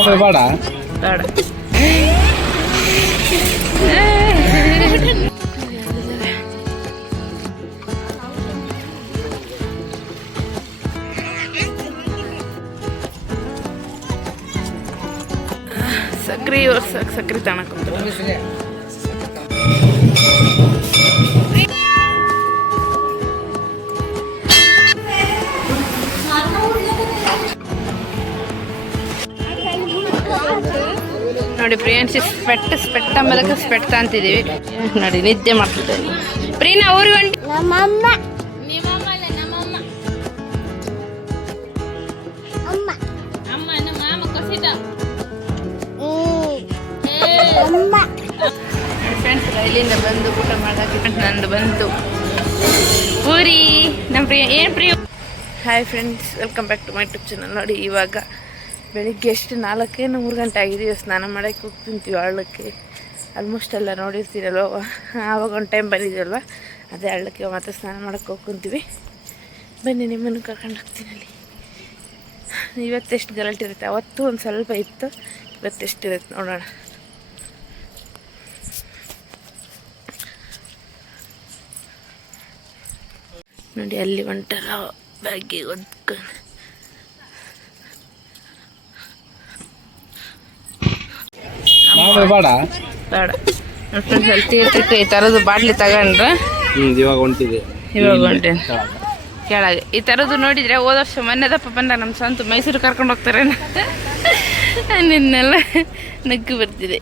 ಬೇಡ ಬೇಡ ಸಕ್ರೆ ಒರ್ಸಕ್ ಸಕ್ರೆ ತಣಕಂತ ನೋಡಿ ಪ್ರಿಯಾನ್ಸಿ ಸ್ಪೆಟ್ ಸ್ಪೆಟ್ ಅಂಬಲಕ್ಕೆ ಸ್ಪೆಟ್ ಅಂತಿದ್ದೀವಿ ನೋಡಿ ನಿದ್ದೆ ಮಾಡ್ತಿದ್ದೇನೆ ಪ್ರೀನಾ ಊರಿ ಹೊಂಟಿ ನಮ್ಮಮ್ಮ. ನಿಮ್ಮಮ್ಮ. ಅಲ್ಲ ನಮ್ಮಮ್ಮ ಅಮ್ಮ ಫ್ರೆಂಡ್ಸ್ ಇಲ್ಲಿಂದ ಬಂದು ಊಟ ಮಾಡೋಕೆ ನಂದು ಬಂತು. ಪೂರಿ ನಮ್ಮ ಪ್ರಿಯ ಏನು Priya? Hi friends welcome back to my YouTube channel ನೋಡಿ ಇವಾಗ ಬೆಳಿಗ್ಗೆ ಎಷ್ಟು ನಾಲ್ಕೇನು ಮೂರು ಗಂಟೆ ಆಗಿದೆಯೋ ಸ್ನಾನ ಮಾಡೋಕ್ಕೆ ಹೋಗ್ತಿಂತೀವಿ ಹಳ್ಳಕ್ಕೆ. ಆಲ್ಮೋಸ್ಟ್ ಎಲ್ಲ ನೋಡಿರ್ತೀರಲ್ವ? ಆವಾಗ ಒಂದು ಟೈಮ್ ಬಂದಿದ್ದೀವಲ್ವ ಅದೇ ಹಳ್ಳಕ್ಕೆ ಮತ್ತೆ ಸ್ನಾನ ಮಾಡೋಕ್ಕೆ ಹೋಗ್ಕೊಂತೀವಿ. ಬನ್ನಿ, ನಿಮ್ಮನ್ನು ಕರ್ಕೊಂಡು ಹೋಗ್ತೀನಿ ಅಲ್ಲಿ. ಇವತ್ತೆಷ್ಟು ಗಲಾಟೆ ಇರುತ್ತೆ? ಅವತ್ತು ಒಂದು ಸ್ವಲ್ಪ ಇತ್ತು ಇವತ್ತೆಷ್ಟು ಇರುತ್ತೆ ನೋಡೋಣ. ನೋಡಿ, ಅಲ್ಲಿ ಒಂಟರ ಬ್ಯಾಗಿಗೆ ಒದ್ಕೊಂಡು ಬೇಡ. ಬೇಡ. ಈ ಥರದ್ದು ಬಾಟ್ಲಿ ತಗೊಂಡ್ರೆ ಇವಾಗ ಹೊಂಟಿದೆ. ಇವಾಗ ಹೊಂಟೆ ಕೆಳಗೆ. ಈ ಥರದ್ದು ನೋಡಿದರೆ ಹೋದ ವರ್ಷ ಮೊನ್ನೆದಪ್ಪ ಬಂದ ನಮ್ಮ ಸ್ವಂತ ಮೈಸೂರು ಕರ್ಕೊಂಡು ಹೋಗ್ತಾರೆ ನಿನ್ನೆಲ್ಲ ನಗ್ಗು ಬರ್ತಿದೆ.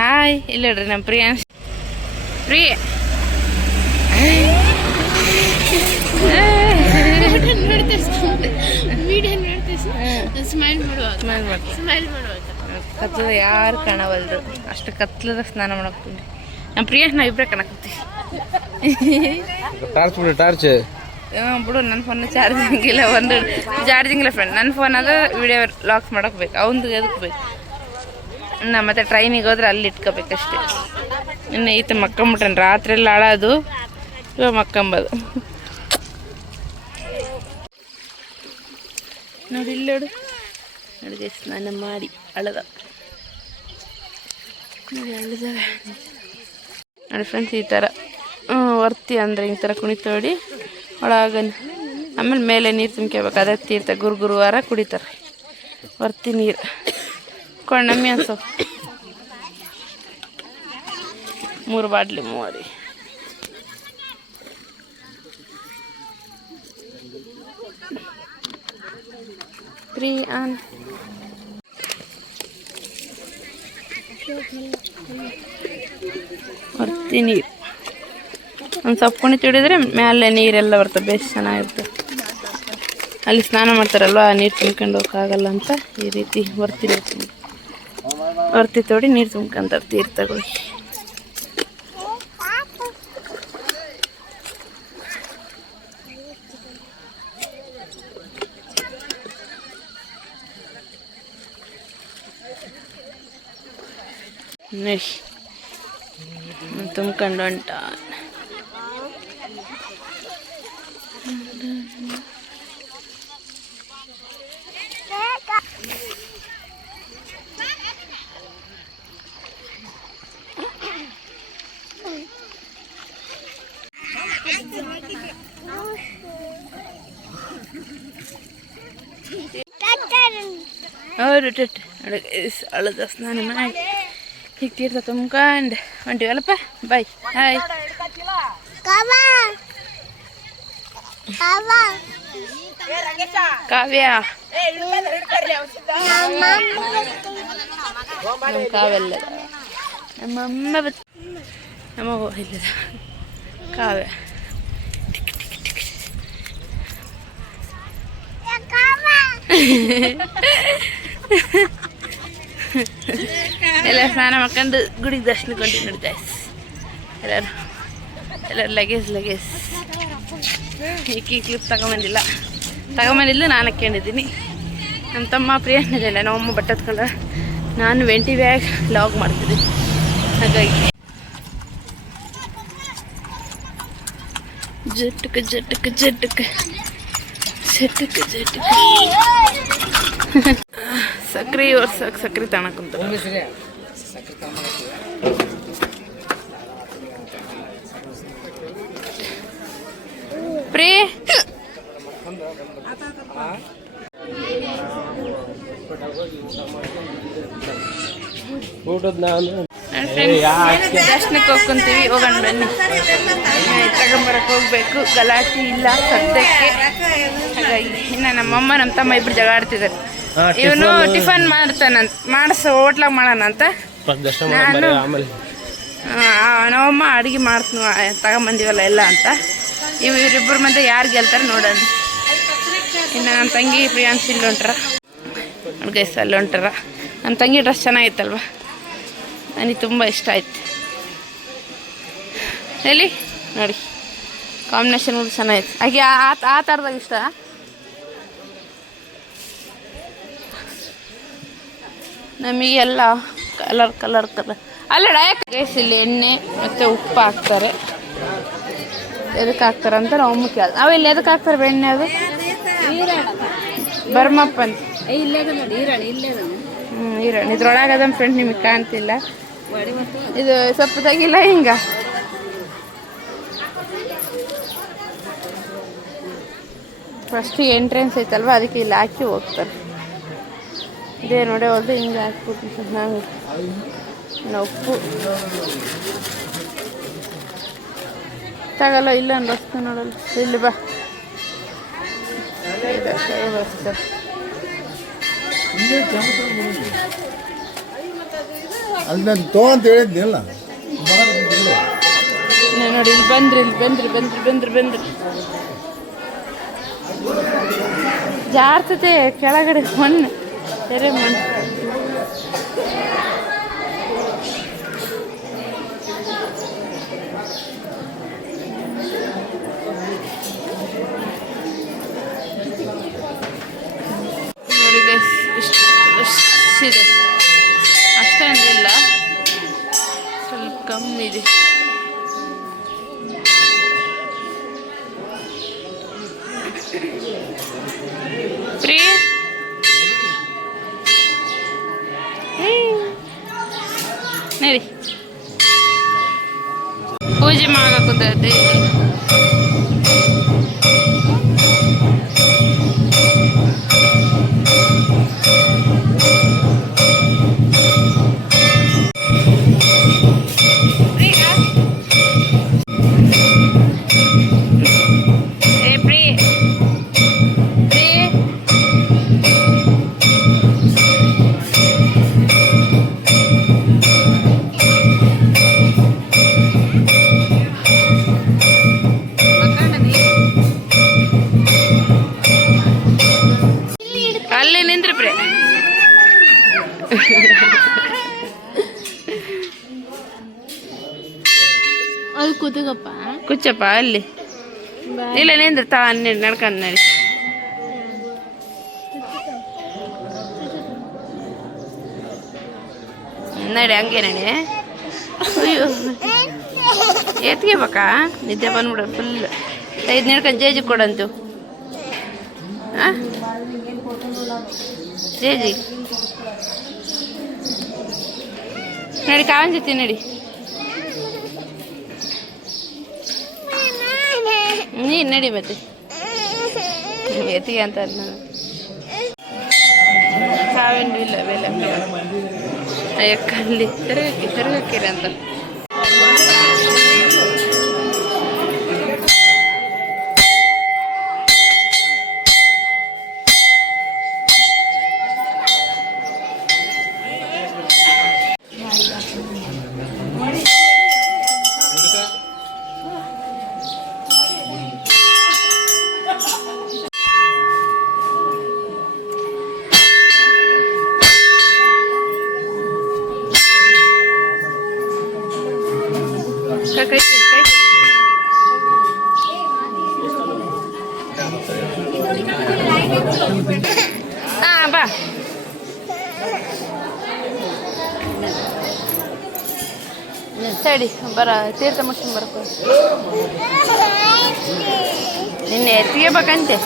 ಹಾಯ್ ಇಲ್ಲ ನೋಡ್ರಿ ನಮ್ಮ ಪ್ರಿಯಾಂಶ್ ಪ್ರಿಯ. ಸ್ಮೈಲ್ ಮಾಡುವ ಸ್ಮೈಲ್ ಮಾಡುವ ಸ್ಮೈಲ್ ಮಾಡುವಾಗ. ಕತ್ಲದ ಯಾರು ಕಾಣವಲ್ದು? ಅಷ್ಟು ಕತ್ಲದ ಸ್ನಾನ ಮಾಡಕ್ತೀನಿ ನಮ್ಮ ಪ್ರಿಯ ನಾವು ಇಬ್ಬರೇ ಕಾಣಕತ್ತೀವಿ. ಟಾರ್ಚ್ ಬಿಡು ಟಾರ್ಚ್. ಬಿಡು ನನ್ನ ಫೋನ್ ಚಾರ್ಜಿಂಗ್ ಇಲ್ಲ ಒಂದು ಚಾರ್ಜಿಂಗ್ ಇಲ್ಲ ಫ್ರೆಂಡ್ ನನ್ನ ಫೋನ್ ಅದ ವಿಡಿಯೋ ಲಾಕ್ ಮಾಡೋಕ್ಬೇಕು ಬೇಕು ಅವಂದು ಎದಕ್ಕೆ ಬೇಕು? ನಾ ಮತ್ತೆ ಟ್ರೈನಿಗೆ ಹೋದ್ರೆ ಅಲ್ಲಿ ಇಟ್ಕೋಬೇಕಷ್ಟೇ. ಇನ್ನು ಈತ ಮಕ್ಕಂಬಿಟ್ರೆ ರಾತ್ರಿ ಎಲ್ಲ ಆಡೋದು ಇವಾಗ ಮಕ್ಕಂಬೋದು. ನೋಡಿ ಇಲ್ಲಿ ನೋಡು. ನೋಡಿ ಸ್ನಾನ ಮಾಡಿ ಅಳದ. ನೋಡಿ ಫ್ರೆಂಡ್ಸ್ ಈ ಥರ ವರ್ತಿ ಅಂದರೆ ಈ ಥರ ಕುಣಿತೋಡಿ ಒಳಗ ಆಮೇಲೆ ಮೇಲೆ ನೀರು ತುಂಬ್ಕೋಬೇಕು ಅದೇ ತೀರ್ಥ, ಗುರು ಗುರುವಾರ ಕುಡಿತಾರೆ. ವರ್ತಿ ನೀರು. ಕೊಂಡಮ್ಮಿ ಅನ್ಸೋ. ಮೂರು ಬಾಟ್ಲಿ ಮೂವರಿ. ತ್ರೀ ಆನ್ ವರ್ತಿ ನೀರು ಒಂದು ಸೊಪ್ಪು ಕುಣಿ ತಿಡಿದ್ರೆ ಮೇಲೆ ನೀರೆಲ್ಲ ಬರ್ತದೆ, ಬೇಸ್ ಚೆನ್ನಾಗಿರ್ತದೆ ಅಲ್ಲಿ ಸ್ನಾನ ಮಾಡ್ತಾರಲ್ವ, ಆ ನೀರು ತುಂಬ್ಕೊಂಡು ಹೋಗೋಕ್ಕಾಗಲ್ಲ ಅಂತ ಈ ರೀತಿ ಬರ್ತೀನಿ. ವರ್ತಿ ತೋಡಿ ನೀರು ತುಂಬ್ಕೊಂತಾರೆ ತೀರ್ಥಗಳು ನೋಡಿ ತುಂಬ್ಕೊಂಡು ಹೊಂಟ ಅವರು ಟಟ್ ಅಳದ ಸ್ನಾನ ಮಾಡಿ ಹೀಗೆ ತೀರ್ಥ ತುಂಬ್ಕೊಂಡು ಹೊಂಟಿವಲ್ಲಪ್ಪ. ಬಾಯ್. ಹಾಯ್ ಕವ ಕವ ಕಾವ್ಯ. ನಮ್ಮ ಕಾವ್ಯಲ್ಲ ನಮ್ಮ ಅಮ್ಮ ಬತ್ ನಮ್ಮ ಇಲ್ಲದ. ಕಾವ್ಯ. ಎಲ್ಲ ಸ್ನಾನ ಮಾಡ್ಕೊಂಡು ಗುಡಿಗೆ ದರ್ಶನ ಕೊಂಡು ನೋಡ್ತಾ ಎಲ್ಲರೂ ಎಲ್ಲರೂ ಲಗೇಜ್ ಲಗೇಜ್ ಈಕಿ ಕ್ಲಿಪ್ ತಗೊಂಬಂದಿಲ್ಲ. ತಗೊಂಬಂದಿಲ್ಲ ನಾನು ಹಾಕ್ಕೊಂಡಿದ್ದೀನಿ. ನಮ್ಮ ತಮ್ಮ ಪ್ರಿಯನಿಲ್ಲ ನಮ್ಮಮ್ಮ ಬಟ್ಟೆ ಹತ್ಕೊಂಡ ನಾನು ವೆಂಟಿ ಬ್ಯಾಗ್ ಲಾಗ್ ಮಾಡ್ತೀನಿ ಹಾಗಾಗಿ ಜಟ್ಟಕ್ಕೆ ಜಟ್ಟಕ್ಕೆ ಜಟ್ಟಕ್ಕೆ ಜಟ್ಟಕ್ಕೆ ಜಟ್ಟಕ್ಕೆ ಸಕ್ರೆ ಒರ್ಸಕ್ಕೆ ಸಕ್ರೆ ತಣಕುಂತ ಪ್ರೀ? ಊಟದ ನಾನು ದರ್ಶನಕ್ಕೆ ಹೋಗ್ಕೊಂತೀವಿ ಹೋಗೋಣ ಬನ್ನಿ. ತಗೊಂಬರಕ್ ಹೋಗ್ಬೇಕು. ಗಲಾಟೆ ಇಲ್ಲ ಸದ್ಯಕ್ಕೆ. ಹಾಗಾಗಿ ಇನ್ನು ನಮ್ಮಮ್ಮ ನಮ್ಮ ತಮ್ಮ ಇಬ್ರು ಜಗಳ ಆಡ್ತಿದ್ದಾರೆ. ಇವನು ಟಿಫನ್ ಮಾಡ್ತಾನಂತ. ಮಾಡಿಸ ಹೋಟ್ಲಾಗ ಮಾಡೋಣ ಅಂತ ನಾನು- ನಮ್ಮಮ್ಮ ಅಡುಗೆ ಮಾಡ್ತು ತಗೊಂಬಂದಿವಲ್ಲ ಎಲ್ಲ ಅಂತ. ಇವ್ ಇವರಿಬ್ಬರ ಮಧ್ಯೆ ಯಾರು ಗೆಲ್ತಾರೆ ನೋಡೋಣ. ಇನ್ನು ನನ್ನ ತಂಗಿ ಪ್ರಿಯಾಂಶ್ ಇಲ್ಲಿ ಹೊಂಟ್ರ ಗೈಸ್ ಅಲ್ಲಿ ಹೊಂಟ್ರ ನಮ್ಮ ತಂಗಿ ಡ್ರೆಸ್ ಚೆನ್ನಾಗಿತ್ತಲ್ವ? ನನಗೆ ತುಂಬ ಇಷ್ಟ ಆಯ್ತು. ಹೇಳಿ ನೋಡಿ. ಕಾಂಬಿನೇಷನ್ ಕೂಡ ಚೆನ್ನಾಗಿತ್ತು. ಹಾಗೆ ಆ- ಆ ಥರದಾಗ ಇಷ್ಟ? ನಮಗೆಲ್ಲ ಕಲರ್ ಕಲರ್ ಕಲರ್ ಅಲ್ಲ ಗೈಸ್ ಇಲ್ಲಿ ಎಣ್ಣೆ ಮತ್ತು ಉಪ್ಪು ಹಾಕ್ತಾರೆ. ಎದಕ್ಕೆ ಹಾಕ್ತಾರೆ ಅಂತ ನಾವು ಮುಖ್ಯ ಅವು ಇಲ್ಲಿ ಎದಕ್ಕೆ ಹಾಕ್ತಾರೆ ಎಣ್ಣೆ ಅದು? ಬರ್ಮಪ್ಪ ಅಂತ ಹ್ಞೂ ಈರಣ್ಣ ಇದ್ರೊಳಗೆ ಅದನ್ನ ಫ್ರೆಂಡ್ ನಿಮಗೆ ಕಾಣ್ತಿಲ್ಲ. ಇದು ಸ್ವಲ್ಪ ತೆಗಿಲ್ಲ ಹಿಂಗ? ಫಸ್ಟ್ ಎಂಟ್ರೆನ್ಸ್ ಐತಲ್ವ ಅದಕ್ಕೆ ಇಲ್ಲಿ ಹಾಕಿ ಹೋಗ್ತಾರೆ. ಇದೇ ನೋಡಿ ಹೋದ್ರೆ ಹಿಂಗೆ ಹಾಕ್ಬಿಟ್ಟು ಚೆನ್ನಾಗಿ ಇನ್ನು ಉಪ್ಪು. ತಗಲ್ಲ ಇಲ್ಲ ಬಸ್ತು ನೋಡಲ್ಲ. ಇಲ್ಲಿ ಬಾ. ಅಲ್ಲಿ ನಾನು ತೋ ಅಂತ ಹೇಳಿದ್ನಿಲ್ಲ ನೋಡಿ ಇಲ್ಲಿ ಬಂದ್ರಿ ಇಲ್ಲಿ ಬಂದ್ರಿ ಬಂದ್ರಿ ಬಂದ್ರಿ ಬಂದ್ರಿ. ಜಾರ್ತತೆ ಕೆಳಗಡೆ ಮಣ್ಣು ಬೇರೆ ಮಣ್ಣು ಅಷ್ಟೇನಿಲ್ಲ ಸ್ವಲ್ಪ ಕಮ್ಮಿ ಇದೆ. మాగకు ಕುಚ್ಚಪ್ಪ ಅಲ್ಲಿ. ಇಲ್ಲ ನಿಂದ್ರೆ ತಾ ನಡಿ ನಡ್ಕೊಂಡು ನಡಿ. ನಡಿ ಹಂಗೆ ನಡಿ. ಅಯ್ಯೋ. ಎತ್ಗೆ ಬೇಕಾ ನಿದ್ದೆ ಬಂದ್ಬಿಡ ಫುಲ್ ಐದು ನಡ್ಕೊಂಡು ಜೇಜಿ ಕೊಡಂತು. ಹಾಂ ಜೇಜಿ ನಡಿ ಕಾವನ್ ಜೊತೆ ನಡಿ ನೀನು ನಡಿ ಮತ್ತೆ ಏತಿ ಅಂತ ನಾನು ಕಾವೇನು ಇಲ್ಲ. ಬೆಲೆ ಅಯ್ಯ ಕಲ್ಲಿ. ತಿರುಗಕ್ಕೆ ತಿರುಗಕ್ಕಿರಿ ಅಂತ. ಹಾಂ, ಬಾ. ಸರಿ, ಬರ, ತೀರ್ಥ ಮುಗಿಸ್ಕೊಂಡು ಬರಪ್ಪ ನಿನ್ನೆ ಎತ್ತಿಗೆ ಬೇಕಂತೆ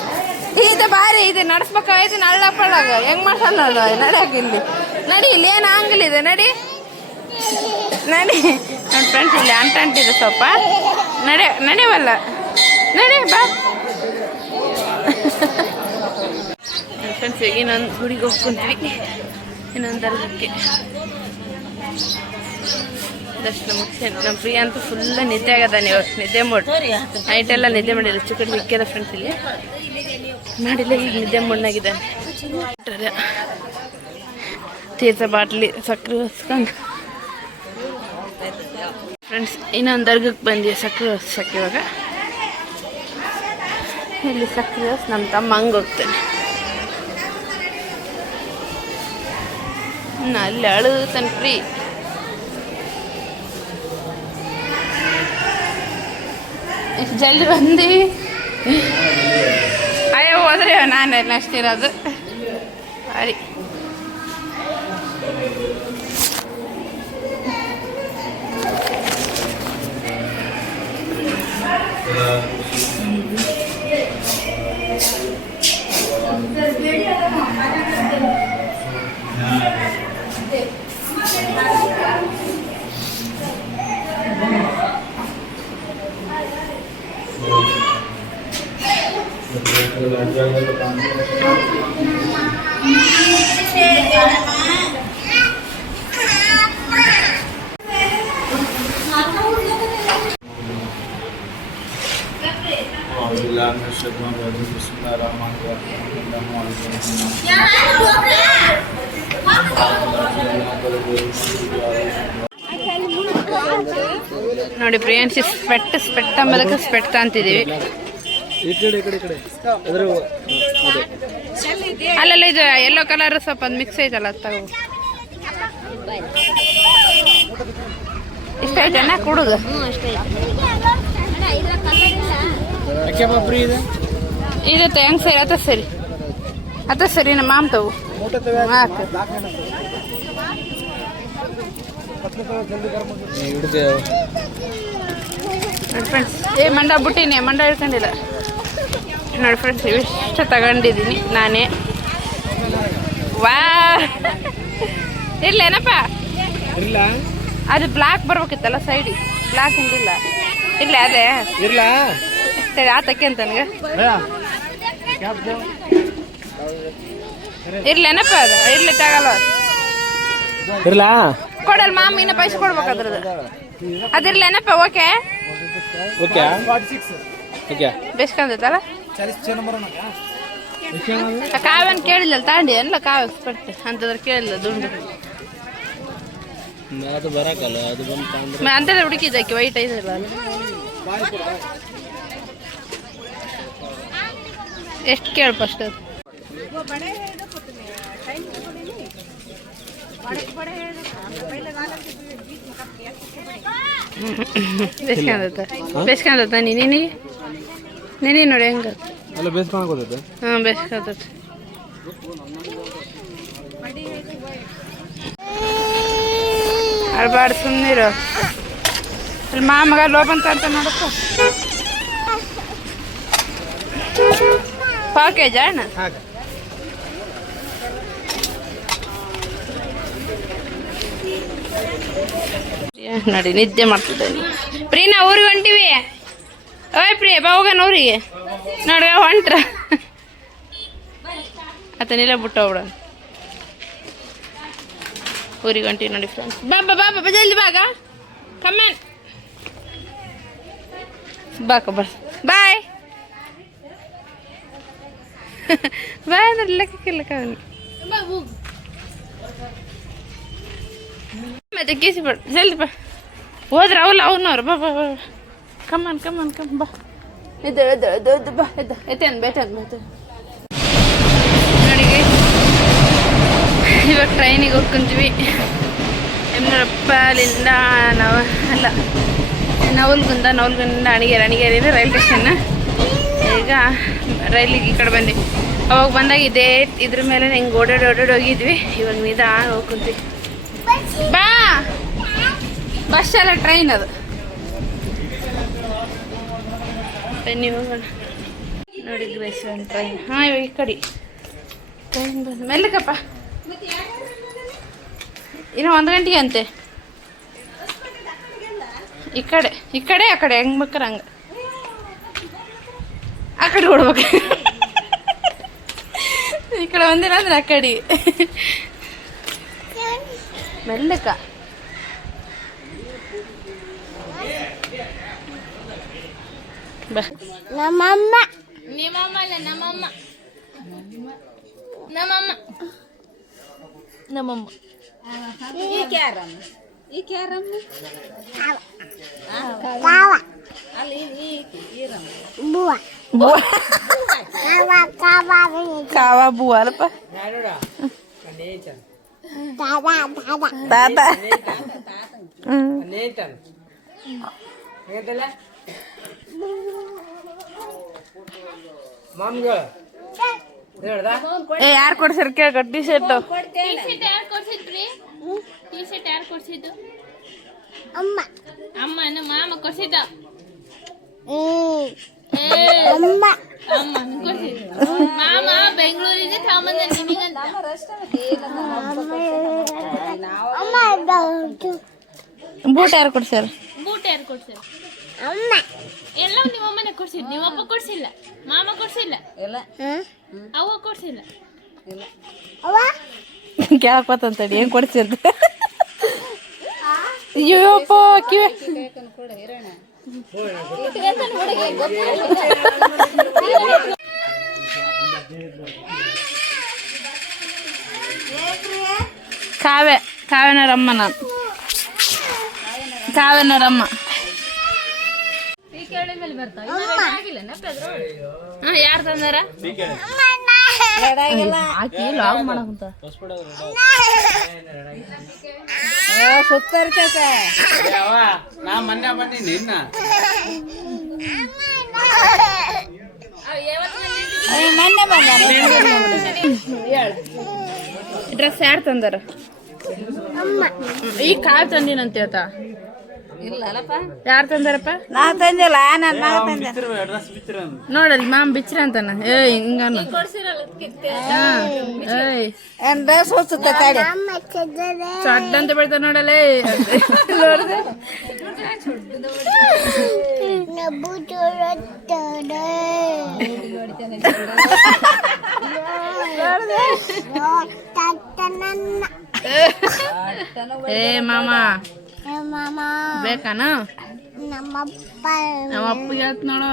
ಇದು, ಬಾರಿ ಇದು ನಡ್ಸ್ಬೇಕಾಯ್ತು ನಳ್ಳಪ್ಪಳಾಗ ಹೆಂಗ್ ಮಾಡ್ಸಲ್ಲ ನಡ್ಯಾಕ ಇಲ್ಲಿ. ನಡಿ, ಇಲ್ಲಿ ಏನು ಆಂಗಲ್ ಇದೆ, ನಡಿ. ನಡಿ. ಫ್ರೆಂಡ್ಸ್ ಇಲ್ಲಿ ಅಂಟ ಅಂಟಿದೆ ಸ್ವಲ್ಪ ನಡೆ ನಡೆಯವಲ್ಲ ನಡೆ ಬಾ. ಫ್ರೆಂಡ್ಸ್ ಈಗ ಇನ್ನೊಂದು ಗುಡಿಗೆ ಹೋಗ್ಕೊಂತೀವಿ ಇನ್ನೊಂದು ದರ್ಗಕ್ಕೆ ದರ್ಶನ ಮುಗಿಸಿ ನಮ್ಮ ಫ್ರೀ ಅಂತೂ ಫುಲ್ ನಿದ್ದೆ ಆಗದ ನೀವು ನಿದ್ದೆ ಮಾಡಿ. ನೈಟೆಲ್ಲ ನಿದ್ದೆ ಮಾಡಿಲ್ಲ. ಚಿಕ್ಕ ಮಿಕ್ಕಿದ ಫ್ರೆಂಡ್ಸ್ ಇಲ್ಲಿ. ಮಾಡಿಲ್ಲ ಈಗ ನಿದ್ದೆ ಮಣ್ಣಾಗಿದ್ದಾನೆ ತೀರ್ಥ ಬಾಟ್ಲಿ ಸಕ್ಕರೆ ಹೊಸ್ಕೊಂಡು ಫ್ರೆಂಡ್ಸ್ ಇನ್ನೊಂದು ದರ್ಗಕ್ಕೆ ಬಂದ್ವಿ ಸಕ್ಕರೆ ಹೊಸಕ್ಕೆ ಇವಾಗ? ಇಲ್ಲಿ ಸಕ್ಕರೆ ಹೊಸ ನಮ್ಮ ತಮ್ಮ ಹಂಗೆ ಹೋಗ್ತಾನೆ. ಅಲ್ಲಿ ಅಳುತ್ತಾನೆ ಫ್ರೀ. ಎಷ್ಟು ಜಲ್ದಿ ಬಂದು? ಅಯ್ಯೋ ಹೋದ್ರೆ ನಾನು ನೆಕ್ಸ್ಟ್ Gracias. ನೋಡಿ ಪ್ರಿಯನ್ಸಿ ಸ್ಪೆಟ್ ಸ್ಪೆಟ್ ಅಂಬೋದಕ್ಕೆ ಸ್ಪೆಟ್ ಅಂತಿದ್ದೀವಿ. ಈ ಕಡೆ ಈ ಕಡೆ ಈ ಕಡೆ ಅದ್ರ ಅಲ್ಲೆಲ್ಲ ಇದು ಎಲ್ಲೋ ಕಲರ್ ಸ್ವಲ್ಪ ಮಿಕ್ಸ್ ಐತಲ್ಲ ತಗೋ. ಇಷ್ಟ ಐತೆ ಕುಡುಗ ಯಾಕೆ ಫ್ರೀ ಇದೆ? ಇರುತ್ತೆ ಹೆಂಗ್ ಸರಿ ಅತ ಸರಿ. ಅತ ಸರಿ ನಮ್ಮ ಮಾಮ್ ತವು ನೋಡಿ ಫ್ರೆಂಡ್ಸ್ ಏ ಮಂಡ ಬಿಟ್ಟಿನಿ ಮಂಡ ಹಿಡ್ಕೊಂಡಿಲ್ಲ. ನೋಡಿ ಫ್ರೆಂಡ್ಸ್ ಇವಿಷ್ಟು ತಗೊಂಡಿದ್ದೀನಿ ನಾನೇ. ವಾ ಇರ್ಲೇನಪ್ಪ ಇರ್ಲ. ಅದು ಬ್ಲಾಕ್ ಬರ್ಬೇಕಿತ್ತಲ್ಲ ಸೈಡಿಗೆ ಬ್ಲಾಕ್ ಹಿಂಗಿಲ್ಲ ಇಲ್ಲ. ಅದೇ. ಇರ್ಲ? ಸರಿ ಆತಕ್ಕೆ ಅಂತ ನನಗೆ. ಇರ್ಲೇನಪ್ಪ ಅದು ಇರ್ಲಿ ಆಗಲ್ಲ ಇರ್ಲ? ಕೊಡಲ್ ಮಾಮ ಇನ್ನ ಪೈಸೆ ಕೊಡ್ಬೇಕು ಅದ್ರದ್ದು. ಅದಿರ್ಲೇನಪ್ಪ ಓಕೆ? ಓಕೆ. ಓಕೆ. ಬೇಸ್ಕೊಂಡೈತಲ್ಲ ಕಾವ್ಯನ್ ಕೇಳಿಲ್ಲ ತಾಂಡಿ ಎಲ್ಲ ಕಾವ್ ಕೊಡ್ತೆ ಅಂತಂದ್ರೆ ಕೇಳಿಲ್ಲ ದುಂಡು. ಅದು ಬರಕಲ್ಲ ಅದು ಬಂತ ಅಂದ್ರೆ ಅಂತದ ಹುಡುಕಿದ್ದಕ್ಕೆ ವೈಟ್ ಐದಲ್ಲ ಅಲ್ಲ ಎಷ್ಟು ಕೇಳು ಫಸ್ಟ್ ಅದು. ಬೇಸ್ಕೊಂಡತ್ತ ನೀ ನೀನಿ ನೀನಿ ನೋಡಿ ಹೆಂಗ ಅಲ್ಲ ಬೇಸ್ಕೊಂಡು ಗೊತ್ತೈತೆ ಹಾಂ ಬೇಸ್ಕೊಂಡತ್ತ ಅಳ್ಬಾರ್ದು ಸುಮ್ಮನಿರು ಅಲ್ಲಿ ಮಾಮಗ ಲೋಬಂತ ಅಂತ ನೋಡಪ್ಪ ಪ್ಯಾಕೇಜ್ ಅಣ್ಣ ನಡಿ ನಿದ್ದೆ ಮಾಡ್ತಿದ್ದೇನೆ. ಪ್ರೀನಾ ಊರಿಗೆ ಹೊಂಟಿವಿ? ಓಯ್ ಪ್ರಿಯ ಬಾ ಹೋಗೋಣ ಊರಿಗೆ. ನೋಡಿ ಹೊಂಟ್ರ. ಆತನಿಲ್ಲ ಬಿಟ್ಟು ಹೋಗ್ಬಿಡ. ಊರಿಗೆ ಹೊಂಟಿವಿ ನೋಡಿ ಫ್ರೆಂಡ್ಸ್ ಬಾ ಬಾ ಬಾ ಬಾ ಜಲ್ದಿ ಬಾಗ ಕಮ್ಮನ್ ಬಾಕ ಬರ್ ಬಾಯ್ ಬಾಯ್ ಅಂದ್ರೆ ಲೆಕ್ಕಕ್ಕಿಲ್ಲ ಕವನಿ ಮತ್ತೆ ಕೇಸಿ ಬಾ ಜಲ್ದಿ ಬಾ ಹೋದ್ರ ಅವಲ್ಲ ಅವನವ್ರು ಬಾ ಬಾ ಬಾ ಕಮ್ಮನ್ ಕಮ್ಮನ್ ಕಮ್ ಬಾ ಎದ್ದು ಎದ್ದು ಎದ್ದು ಎದ್ದು ಬಾ ಎದ್ದು ಎತ್ತೇನು ಬೇಟನ್ ಬೇಟ ನೋಡಿ ಇವಾಗ ಟ್ರೈನಿಗೆ ಹೋಗ್ಕೊಂತೀವಿ ಅಲ್ಲಿಂದ ನಾವು ಅಲ್ಲ ನವಲ್ಗುಂದ ನವಲ್ಗುಂದ ಅಣಿಗೇರಿ ಅಣಿಗೇರಿ ರೈಲ್ವೆ ಸ್ಟೇಷನ್. ಈಗ ರೈಲಿಗೆ ಈ ಕಡೆ ಬಂದ್ವಿ. ಅವಾಗ ಬಂದಾಗ ಇದೇ ಇದ್ರ ಮೇಲೆ ಹೆಂಗೆ ಓಡಾಡಿ ಓಡಾಡಿ ಹೋಗಿದ್ವಿ. ಇವಾಗ ನಿಧಾನ ಹೋಗ್ಕೊಂತೀವಿ ಬಾ! ಬಸ್ ಅಲ್ಲ ಟ್ರೈನ್ ಅದು. ಬನ್ನಿ, ಹೋಗೋಣ. ನೋಡಿ ಗ್ರೇಸ್ ಟ್ರೈನ್. ಹಾಂ, ಇವಾಗ ಈ ಕಡೆ. ಟ್ರೈನ್ ಬಂದು ಮೆಲ್ಲಕಪ್ಪ. ಇನ್ನು ಒಂದು ಗಂಟೆಗೆ ಅಂತೆ ಈ ಕಡೆ ಈ ಕಡೆ, ಆ ಕಡೆ. ಹೆಂಗ್ ಬೇಕಾರ ಹಂಗೆ. ಆ ಕಡೆ ಕೊಡ್ಬೇಕು ಈ ಕಡೆ ಒಂದಿನ ಅಂದ್ರೆ ಆ ಕಡೆ ಮೆಲ್ಲಕ ಬಾ ನಮ್ಮಮ್ಮ ನಿಮ್ಮಮ್ಮ ಅಲ್ಲ ನಮ್ಮಮ್ಮ ನಮ್ಮಮ್ಮ ನಮ್ಮಮ್ಮ ಕಾವ ಬುವ ಅಲ್ಪ. ತಾತ. ಏ ಯಾರು ಕೊಡ್ಸಿರ್ ಕೇಳ ಟಿ ಶರ್ಟ್ ಟೀ ಶರ್ಟ್ ಯಾರು ಕೊಡ್ಸಿದ್ದು? ಅಮ್ಮ. ಅಮ್ಮ ಮಾಮ ಕೊಡ್ಸಿದ್ದ? ಅಮ್ಮ ಅಮ್ಮ ಕೊಡ್ಸಿದ್ದು ಮಾಮ ಬೆಂಗಳೂರಿಂದ ನಮ್ಮ ನಿಮಗಂತ ಬೂಟ್ ಯಾರು ಕೊಡ್ಸ್ಯಾರ? ಬೂಟ್ ಯಾರು ಅಮ್ಮ ಎಲ್ಲ ನಿಮ್ಮಮ್ಮನೆ ಕೊಡ್ಸಿದ್ ನಿಮ್ಮಪ್ಪ ಕೊಡ್ಸಿಲ್ಲ ಮಾಮ ಕೊಡ್ಸಿಲ್ಲ ಅವ್ವ ಕೊಡ್ಸಿಲ್ಲ. ಕೇಳಕೋತಂತಡಿ ಏನ್ ಕೊಡ್ಸಿರ್ತ ಅಯ್ಯೋಪ್ಪ ಕಿವೆ ಕಾವ್ಯ ರಮ್ಮ ನಾನು ಕಾವ್ಯನರಮ್ಮ ಹಾ ಯಾರು ತಂದಾರ? ಆಕಿ ಲಾಗ್ ಮಾಡಕಂತ. ನಾ ಮೊನ್ನೆ ಬಂದೀನಿ ಇನ್ನ ಡ್ರೆಸ್ ಯಾರು ತಂದಾರ? ಈ ಕಾರ್ ತಂದಿನಂತೆ ಆತ. ಯಾರು ತಂದಾರಪ್ಪ? ನಾ ತಂದಿಲ್ಲ ನನ್ನ ಮಗ ತಂದೆ. ಡ್ರೆಸ್ ನೋಡಲ್ಲಿ ಮಾಮ್ ಬಿಚ್ರ ಅಂತಾನ. ಏಯ್ ಹಿಂಗ ಹಾ, ಏಯ್ ಎಂದ ಸುತ್ತ ಕಡೆ ಚಡ್ಡ ಅಂತ ಬೆಳ್ತಾರ ನೋಡಲ್ಲ ನೋಡ್ದೆ ಏ ಮಾಮ. ಬೇಕಾನ? ನಮ್ಮಪ್ಪ. ನಮ್ಮ ಅಪ್ಪ ಹೇಳ್ತ ನೋಡು.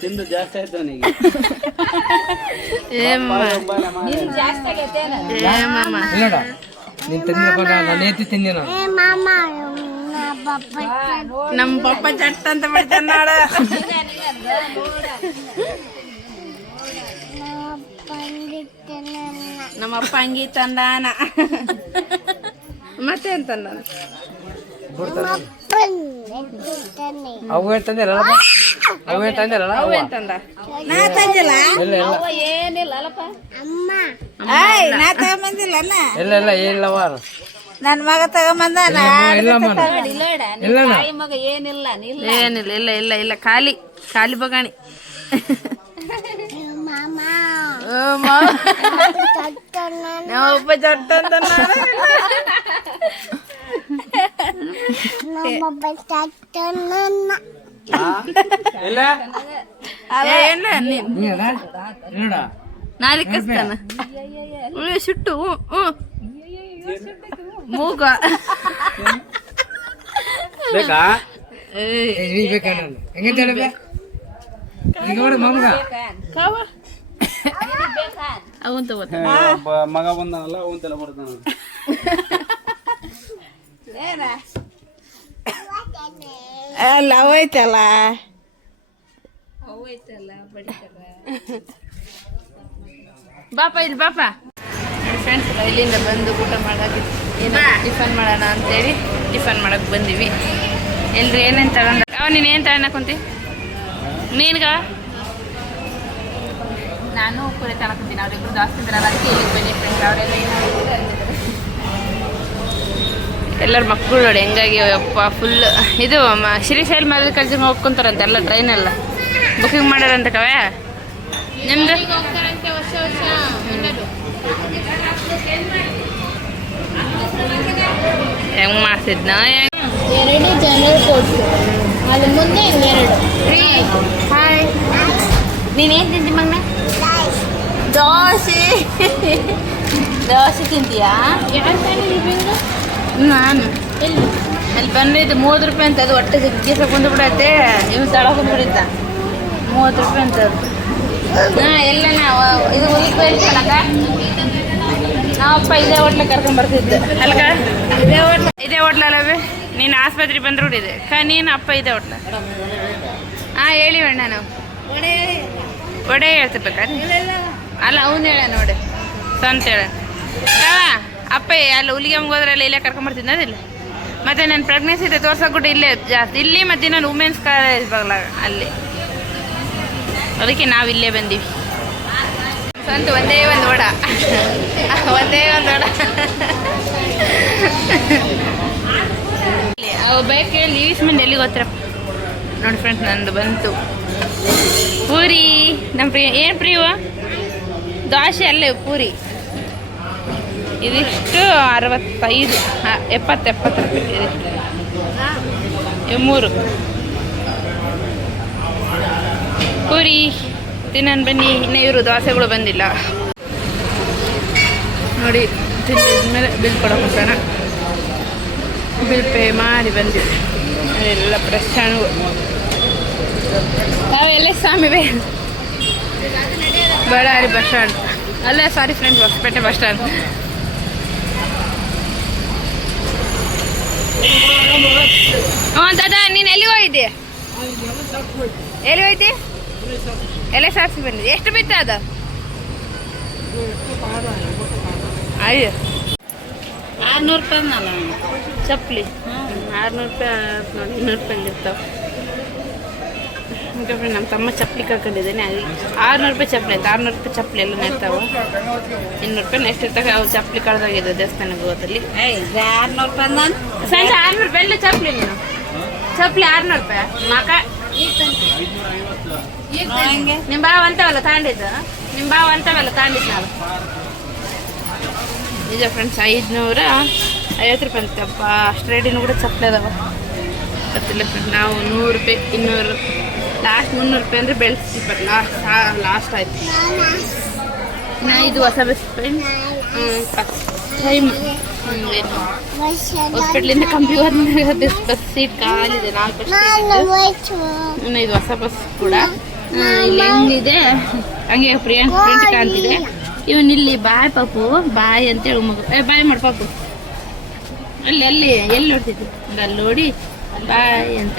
ತಿಂದು ಜಾಸ್ತಿ ಆಯ್ತು ಅವನಿಗೆ. ನಮ್ಮ ಪಪ್ಪ ಚಟ್ ಅಂತ ಬಿಡ್ತಾನೆ ನೋಡು. ನಮ್ಮ ಅಪ್ಪ ಅಂಗಿ ತಂದಾನ. ಮತ್ತೆ ಅಂತ ನಾನು ಅವು ತಂದಿರ ಅವು ತಂದಿರಲ್ಲ ಅವು ತಂದ? ನಾ ತಂದಿಲ್ಲ? ಏನಿಲ್ಲ ಅಮ್ಮ. ಏಯ್ ನಾ ತಗೊಂಬಂದಿಲ್ಲ ಇಲ್ಲ ಇಲ್ಲ ಏನಿಲ್ಲವ ನನ್ನ ಮಗ ತಗೊಂಬಂದ ಇಲ್ಲ ಮನ ಇಲ್ಲ ಏನಿಲ್ಲ ಇಲ್ಲ ಇಲ್ಲ ಇಲ್ಲ. ಖಾಲಿ ಖಾಲಿ ಬಗಾಣಿ. ಓ ಮಾವ. ನಮ್ಮ ಅಪ್ಪ ಚಟ್ ಅಂತ ನಾನು. ಇಲ್ಲ. ಏ, ಇಲ್ಲ ನೀ- ನೀಡ ನೋಡ ನಾಳೆ ಕಸ್ತಾನ ಉಳ್ಳೆ ಸುಟ್ಟು ಹ್ಞೂ ಮೂಗ. ಬೇಕಾ? ಬೇಕಾ ಹೆಂಗಂತ ನೋಡಿ ಮಮ್ಗ. ಕಾವ? ಅವಂತ ಗೊತ್ತ? ಮಗ ಬಂದನಲ್ಲ ಅವಂತೆಲ್ಲ ಬರ್ತಾನ ಅಲ್ಲ ಹೋಯ್ತಲ್ಲ ಬಾಪ ಇಲ್ಲಿ ಬಾಪ. ಫ್ರೆಂಡ್ಸ್ ಇಲ್ಲಿಂದ ಬಂದು ಊಟ ಮಾಡಕ್ಕೆ ಏನೋ ಟಿಫನ್ ಮಾಡೋಣ ಅಂತೇಳಿ ಟಿಫನ್ ಮಾಡಕ್ಕೆ ಬಂದೀವಿ. ಎಲ್ರು ಏನೇನು ತಗೊಂಡ ಅವ ನೀನು ಏನು ತಗೊಳಕುಂತಿ ನೀನ್ಗ? ನಾನು ಕುರಿ ತಗೊಳಕುಂತೀನಿ ಅವರಿಬ್ರು ಜಾಸ್ತಿ ಬನ್ನಿ ಫ್ರೆಂಡ್ ಅವರೆಲ್ಲ ಎಲ್ಲರ ಮಕ್ಕಳು ನೋಡಿ ಹೆಂಗಾಗಿ ಅಪ್ಪ ಫುಲ್ ಇದು ಶ್ರೀಶೈಲ್ ಮೇಲೆ ಕಲ್ಸಿಂಗ್ ಹೋಗ್ಕೊಂತಾರಂತೆ ಎಲ್ಲ ಟ್ರೈನೆಲ್ಲ ಬುಕಿಂಗ್ ಮಾಡ್ಯಾರಂತ ಕವೆ? ನಿಮ್ದು? ಹೆಂಗ್ ಮಾಡ್ತಿದ್ನ? ಎರಡು ಜನರಲ್ ಕೋರ್ಸ್ ಅದ್ರ ಮುಂದೆ ಇನ್ನೆರಡು. ಹಾಯ್ ನೀನೇನು ತಿಂತಿ ಮಗನ? ದೋಸೆ. ದೋಸೆ ತಿಂತೀಯಾ? ನಾನು. ಅಲ್ಲಿ ಬಂದಿದ್ದು ಮೂವತ್ತು ರೂಪಾಯಿ ಅಂತ ಅದು ಹೊಟ್ಟೆ ಜಗ್ಗಿ ಕುಂದು ಬಿಡತ್ತೆ. ನೀವು ತಳ ಕುಂದ್ಬಿಡಿದ್ದ ಮೂವತ್ತು ರೂಪಾಯಿ ಅಂತ ಅದು. ಹಾ ಎಲ್ಲ ನಾವು ಇದು ಉಳಿದು ಬೈತಲ್ಲಕ್ಕ ನಾವಪ್ಪ ಇದೇ ಹೋಟ್ಲ ಕರ್ಕೊಂಡ್ಬರ್ತಿದ್ದೆ ಅಲ್ಕ ಇದೇ ಹೋಟ್ಲ ಇದೇ ಹೋಟ್ಲ ಅಲ್ಲವೇ ನೀನು ಆಸ್ಪತ್ರೆ ಬಂದ್ರು ಹುಡಿದೆ ಕ ನೀನು ಅಪ್ಪ ಇದೇ ಹೋಟ್ಲ. ಹಾಂ ಹೇಳಿ ಅಣ್ಣ ನಾವು. ಒಡೆ ಹೇಳ್ತಿರ್ಬೇಕಾದ್ರೆ ಅಲ್ಲ, ಅವನು ಹೇಳ ನೋಡಿ. ಸಂತ ಹೇಳ. ಅಪ್ಪ, ಅಲ್ಲಿ ಹುಲಿಗೆಮ್ಗೆ ಹೋದ್ರಲ್ಲ ಇಲ್ಲೇ ಕರ್ಕೊಂಬರ್ತಿದ್ದ ಅದಿಲ್ಲ ಮತ್ತೆ ನನ್ನ ಪ್ರೆಗ್ನೆನ್ಸಿ ಇದೆ ತೋರ್ಸೋಕೆ ಕೂಡ ಇಲ್ಲೇ, ಜಾಸ್ತಿ. ಇಲ್ಲಿ ಮತ್ತೆ ನಾನು ವುಮೆನ್ಸ್ ಕಾಲೇಜ್ ಬಗ್ಲ ಅಲ್ಲಿ. ಅದಕ್ಕೆ ನಾವು ಇಲ್ಲೇ ಬಂದೀವಿ. ಸ್ವಂತ ಒಂದೇ ಒಂದು ಓಡ ಒಂದೇ ಒಂದು ಓಡ ಅವು ಬೈಕ್ ಲೀವ್ಸ್ ಮಂದಿ ಎಲ್ಲಿ ಗೊತ್ತಿರಪ್ಪ ನೋಡಿ ಫ್ರೆಂಡ್ಸ್ ನಂದು ಬಂತು. ಪೂರಿ ನಮ್ಮ ಪ್ರಿಯ, ಏನು ಪ್ರಿಯವ ದೋಸೆ ಅಲ್ಲೇ ಪೂರಿ. ಇದಿಷ್ಟು ಅರವತ್ತೈದು ಎಪ್ಪತ್ತು ಎಪ್ಪತ್ತು ಇದಿಷ್ಟು. ಮೂರು. ಪೂರಿ, ತಿನ್ನನ್ ಬನ್ನಿ, ಇನ್ನೇ ಇವರು ದೋಸೆಗಳು ಬಂದಿಲ್ಲ. ನೋಡಿ ತಿಂದಿದ್ಮೇಲೆ ಬಿಲ್ ಕೊಡೋಕೆ ಹೋಗೋಣ. ಬಿಲ್ ಪೇ ಮಾಡಿ ಬಂದಿವಿ ಎಲ್ಲ ಪ್ರಶ್ನೆ ನಾವೆಲ್ಲ ಸ್ವಾಮಿ ಬೇ ಬಳ್ಳಾರಿ ಬಸ್ ಸ್ಟ್ಯಾಂಡ್. ಅಲ್ಲೇ sorry friends Hosapete bus stand. ಹ್ಞೂ ದಾದಾ ನೀನು ಎಲ್ಲಿಗೆ ಹೋಗಿದ್ದೆ? ಎಲ್ಲಿ ಹೋಯ್ತಿ ಎಲೆ ಸಾರಿಸಿ ಬಂದಿದೆ ಎಷ್ಟು ಬಿತ್ತ ಅದು? ಅಯ್ಯೋ. ಆರ್ನೂರು ರೂಪಾಯಿ ಚಪ್ಪಲಿ. ಆರ್ನೂರು ರೂಪಾಯಿ ಇನ್ನೂರು ರೂಪಾಯಿ ಇರ್ತಾವೆ ಈಗ ಫ್ರೆಂಡ್ ನಮ್ಮ ತಮ್ಮ ಚಪ್ಪಲಿ ಕಳ್ಕೊಂಡಿದ್ದೇನೆ. ಆರುನೂರು ರೂಪಾಯಿ ಚಪ್ಪಲಿ ಆಯ್ತು. ಆರ್ನೂರು ರೂಪಾಯಿ ಚಪ್ಪಲಿ ಎಲ್ಲ ಇರ್ತಾವೆ ಇನ್ನೂರು ರೂಪಾಯಿ ನೆಕ್ಸ್ಟ್ ಇರ್ತಾವೆ ಅವು ಚಪ್ಪಲಿ ಕಳೆದೋಗಿದೆ ದೇವಸ್ಥಾನ ಗೋದಲ್ಲಿ ಆರ್ನೂರು ರೂಪಾಯಿ ನಾನು ಸಂಜೆ ಆರ್ನೂರು ರೂಪಾಯಿ ಎಲ್ಲ ಚಪ್ಪಲಿ ನೀನು. ಚಪ್ಪಲಿ ಆರ್ನೂರು ರೂಪಾಯಿ. ಮಾಕ ನಿಮ್ಮ ಬಾವ ಅಂತವಲ್ಲ ತಾಂಡಿದ್ದು? ನಿಮ್ಮ ಬಾವ ಅಂತವಲ್ಲ ತಾಂಡಿದ್ದು ನಾವು ನಿಜ ಫ್ರೆಂಡ್ಸ್ ಐದುನೂರ ಐವತ್ತು ರೂಪಾಯಿ ಅಂತಪ್ಪ ಅಷ್ಟು ರೇಟಿನೂ ಕೂಡ ಚಪ್ಪಲಿ ಅದಾವ. ಗೊತ್ತಿಲ್ಲ ಫ್ರೆಂಡ್ ನಾವು ನೂರು ರೂಪಾಯಿ ಇನ್ನೂರು. ಲಾಸ್ಟ್ ಮುನ್ನೂರು ರೂಪಾಯಿ ಅಂದರೆ ಬೆಳೆಸಿ ಬಟ್ ಲಾಸ್ಟ್ ಲಾಸ್ಟ್ ಆಯ್ತು. ನಾ ಇದು ಹೊಸ ಬಸ್ ಟೈಮ್ ಹಾಸ್ಪಿಟ್ಲಿಂದ ಕಂಪ್ಯೂಟರ್ ಹೋದ್ಮೇಲೆ ಬಸ್ ಸೀಟ್ ಕಾಲಿದೆ, ನಾಲ್ಕು ಇನ್ನು ಇದು ಹೊಸ ಬಸ್ ಕೂಡ. ಇಲ್ಲಿ ಹೆಂಗಿದೆ? ಹಂಗೆ ಪ್ರಿಯಾಂಕ್ ಫ್ರೆಂಡ್ ಕಾಣ್ತಿದೆ. ಇವನ್ ಇಲ್ಲಿ, ಬಾಯ್ ಪಾಪು, ಬಾಯ್ ಅಂತ ಅಂತೇಳಿ ಮಗು. ಏ, ಬಾಯ್ ಮಾಡ್ ಪಾಪು. ಅಲ್ಲಿ ಅಲ್ಲಿ, ಎಲ್ಲಿ ನೋಡ್ತಿದ್ದೆ? ಅಲ್ಲಿ ನೋಡಿ, ಬಾಯ್ ಅಂತ.